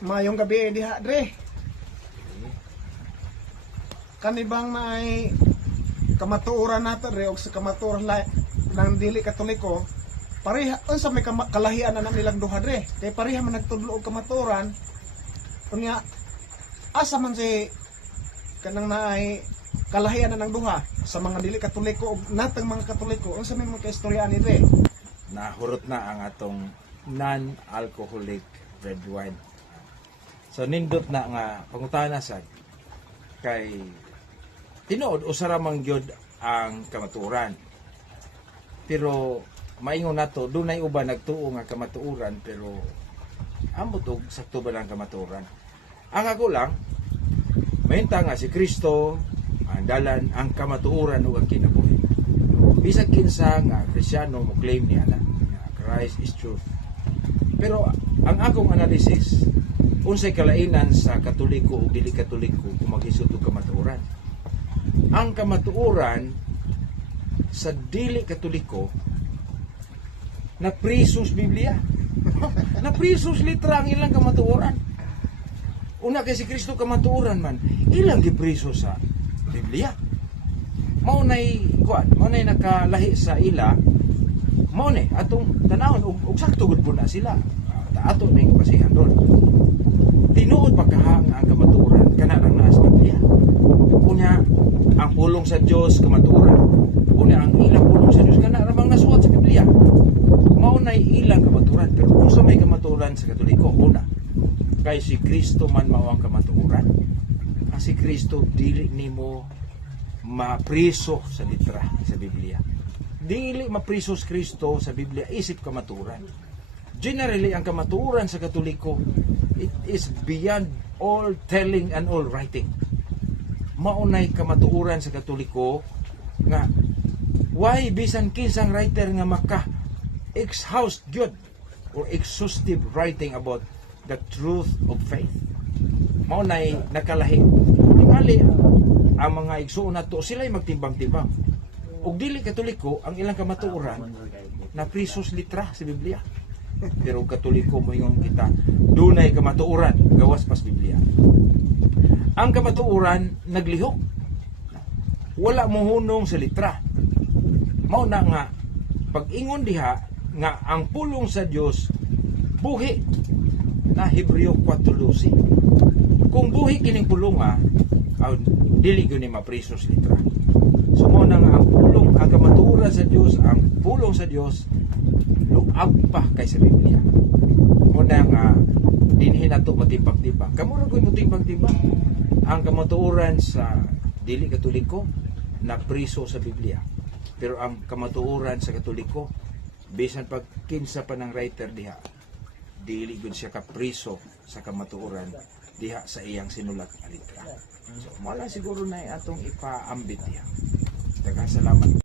Mayong gabi diha dre. Kanibang na ay kamatuoran nato dre og sa kamatuoran ng dili katoliko. Pareha unsa may kalahian na nilang duha dre. Kay pareha man nagtudlo og kamatuoran. Unya asa man si kanang naay kalahian na ng duha sa mga dili katoliko ug natang mga katoliko unsa may mga istorya ni dre. Nahurot na ang atong non-alcoholic red wine. So nindot na nga pangutana sad kay tinuod usara man gyud ang kamatuoran. Pero maingon nato dunay uban nagtuo nga kamatuoran pero ambot og sakto ba lang kamatuoran. Ang ako lang mainta nga si Kristo ang dalan ang kamatuoran ug ang kinabuhi. Bisag kinsa nga Kristiyano mo claim niya na Christ is truth. Pero ang akong analysis unsay kalainan sa katoliko o dili katoliko kung mag-isud og kamatuoran. Ang kamatuoran sa dili katoliko na prisos Biblia. Na prisos litra ang ilang kamatuoran. Una kay si Kristo kamatuoran man, ilang gipriso sa Biblia. Mao nay nakalahi sa ila. Mao ni atong tanawon og sakto gud po na sila. Ato ning basihan doon. Tinuod pagkaha nga ang kamatuoran kana lang naa sa Biblia. Unya ang pulong sa Dios kamatuoran. Unya ang ilang pulong sa Dios kana ramang nasuwat sa Biblia. Mao nay ilang kamatuoran pero unsa may kamatuoran sa Katoliko una kay si Kristo man mao ang kamatuoran. Ang si Kristo dili nimo mapriso sa litra sa Biblia. Dili mapriso si Kristo sa Biblia isip kamatuoran. Generally, ang kamatuoran sa Katoliko, it is beyond all telling and all writing. Maunay kamatuoran sa Katoliko nga why bisan kinsang writer nga maka exhaust gyud or exhaustive writing about the truth of faith. Maunay nakalahi. Tingali ang mga igsuon nato sila'y magtimbang-timbang. Ug dili Katoliko ang ilang kamatuoran na prisos litra sa Biblia. Pero Katoliko mo ingon kita, dunay kamatuoran gawas pas Biblia. Ang kamatuoran naglihok. Wala mohunong sa litra. Mao na nga pag-ingon diha nga ang pulong sa Dios buhi na Hebreo 4:12. Kung buhi kining pulonga, dili gyud ni maprisos litra. So mo na nga ang kamatuoran sa Dios, ang pulong sa Dios luag pa kay sa Biblia. Muna nga dinhi nato matimbang-timbang. Kamo ra koy matimbang-timbang. Ang kamatuoran sa dili Katoliko na priso sa Biblia. Pero ang kamatuoran sa Katoliko bisan pag kinsa pa ng writer diha dili gud siya kapriso sa kamatuoran diha sa iyang sinulat nga litra. So mala siguro na atong ipaambit diha. Daghang salamat.